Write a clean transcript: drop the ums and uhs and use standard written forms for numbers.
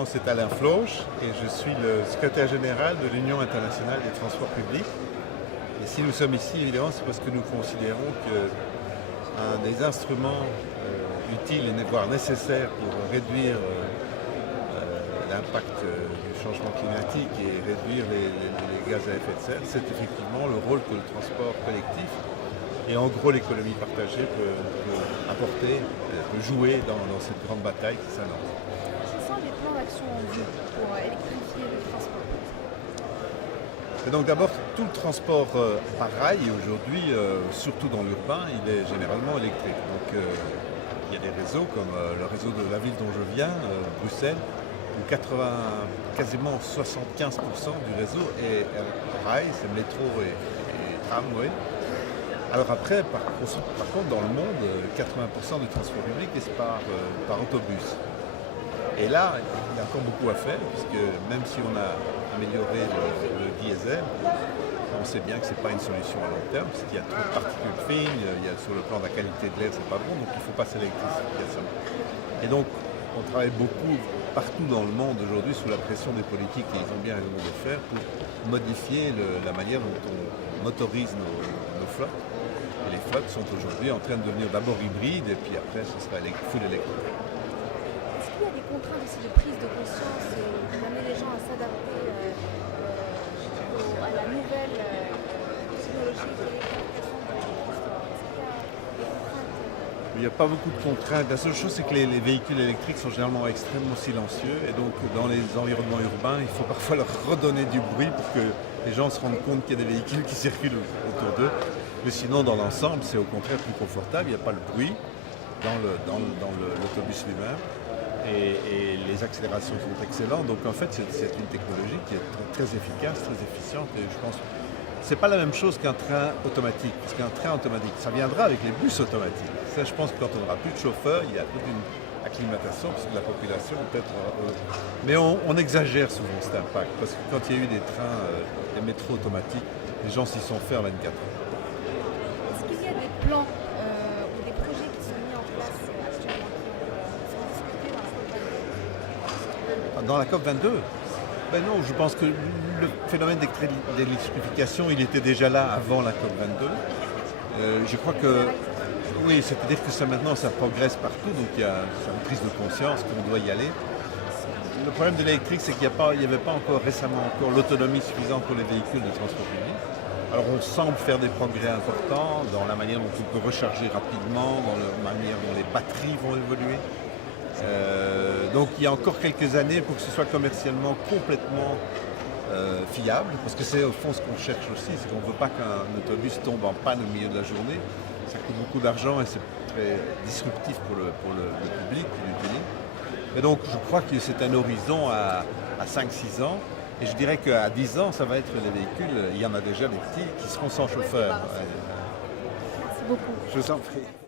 nom c'est Alain Floch et je suis le secrétaire général de l'Union internationale des transports publics. Et si nous sommes ici, évidemment, c'est parce que nous considérons qu'un des instruments utiles et voire nécessaires pour réduire l'impact du changement climatique et réduire les gaz à effet de serre, c'est effectivement le rôle que le transport collectif et en gros l'économie partagée peut apporter, peut jouer dans cette grande bataille qui s'annonce. Quels sont les plans d'action en vue pour électrifier le transport? Et donc d'abord, tout le transport par rail aujourd'hui, surtout dans l'urbain, il est généralement électrique. Donc il y a des réseaux comme le réseau de la ville dont je viens, Bruxelles, où quasiment 75% du réseau est rail, c'est métro et tramway. Alors après, par contre, dans le monde, 80% du transport public est par autobus. Et là, il y a encore beaucoup à faire, puisque même si on a amélioré le diesel, on sait bien que ce n'est pas une solution à long terme, parce qu'il y a trop de particules fines, sur le plan de la qualité de l'air, c'est pas bon, donc il faut passer à l'électrification. Et donc, on travaille beaucoup partout dans le monde aujourd'hui sous la pression des politiques, et ils ont bien raison de le faire, pour modifier la manière dont on motorise nos flottes. Et les flottes sont aujourd'hui en train de devenir d'abord hybrides, et puis après, ce sera full électrique. Est-ce qu'il y a des contraintes aussi de prise de conscience pour amener les gens à s'adapter à la nouvelle technologie de l'électrification du transport? Est-ce qu'il y a des contraintes? Il n'y a pas beaucoup de contraintes. La seule chose, c'est que les véhicules électriques sont généralement extrêmement silencieux, et donc dans les environnements urbains, il faut parfois leur redonner du bruit pour que les gens se rendent compte qu'il y a des véhicules qui circulent autour d'eux. Mais sinon, dans l'ensemble, c'est au contraire plus confortable. Il n'y a pas le bruit dans l'autobus lui-même. Et les accélérations sont excellentes. Donc en fait, c'est une technologie qui est très efficace, très efficiente. Et je pense que ce n'est pas la même chose qu'un train automatique. Parce qu'un train automatique, ça viendra avec les bus automatiques. Ça, je pense que quand on n'aura plus de chauffeur, il y a toute une acclimatation, parce que la population peut-être... Mais on exagère souvent cet impact. Parce que quand il y a eu des trains, des métros automatiques, les gens s'y sont fait en 24 heures. Est-ce qu'il y a des plans ou des projets qui sont mis en place actuellement qui sont discutés dans la COP 22? Dans la COP 22 ? Ben non, je pense que le phénomène d'électrification, il était déjà là avant la COP 22. Je crois que, oui, c'est-à-dire que maintenant ça progresse partout, donc il y a une prise de conscience qu'on doit y aller. Le problème de l'électrique, c'est qu'il n'y avait pas encore récemment l'autonomie suffisante pour les véhicules de transport public. Alors on semble faire des progrès importants dans la manière dont on peut recharger rapidement, dans la manière dont les batteries vont évoluer. Donc il y a encore quelques années pour que ce soit commercialement complètement fiable, parce que c'est au fond ce qu'on cherche aussi, c'est qu'on ne veut pas qu'un autobus tombe en panne au milieu de la journée. Ça coûte beaucoup d'argent et c'est très disruptif pour le public qui l'utilise. Et donc je crois que c'est un horizon à 5-6 ans. Et je dirais qu'à 10 ans, ça va être les véhicules, il y en a déjà des petits qui seront sans chauffeur. Merci beaucoup. Je vous en prie.